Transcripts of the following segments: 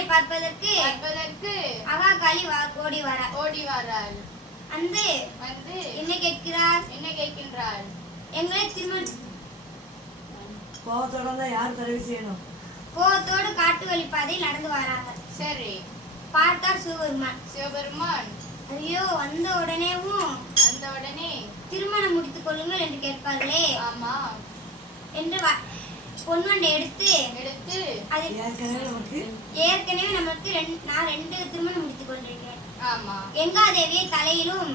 திருமலை பார்ப்பதற்கு மகாகாளி ஓடி வராள். வந்து என்ன கேட்கின்றாள்? எங்களை திருமணம் கோவத்தோடு காட்டு வழி பாதையில் நடந்து வராங்க. சரி. பார்த்தார் சிவபெருமான். ஐயோ, வந்த உடனே திருமணம் முடித்துக் கொள்ளுங்கள் என்று கேட்பார்களே. ஆமா. என்று பொன்வண்டை எடுத்து ஏற்கனவே நமக்கு நான் 2 திருமணம் முடித்துக் கொண்டிருக்கேன். ஆமா. கங்காதேவியை தலையிலும்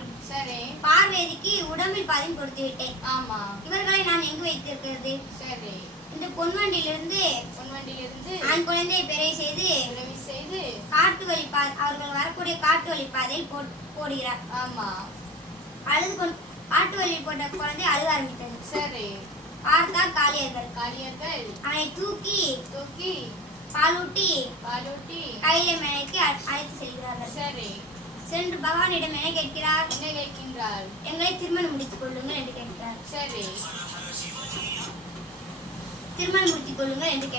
பார்வதிக்கு உடம்பில் பாதையும் கொடுத்து விட்டேன். ஆமா. இவர்களை நான் எங்கு வைத்திருக்கிறது? சரி. இந்த பொன்வண்டியிலிருந்து ஆண் குழந்தையை பெறை செய்து காட்டு வழி அவர்கள் வரக்கூடிய காட்டு வழி பாதையில் போடுகிறார். ஆமா. காட்டு வழி போட்ட குழந்தை அழுக ஆரம்பித்தது. சரி. பார்த்தா காளியர்கள் அவனை தூக்கி பாலூட்டி கையில மேலைக்கு அழைத்து செல்கிறார்கள். சரி. சென்று பகவானிடம் என்ன கேட்கிறார்? எங்களை திருமணம் முடித்துக் கொள்ளுங்கள் என்று கேட்கிறார். சரி. திருமணம் முடித்துக் கொள்ளுங்கள் என்று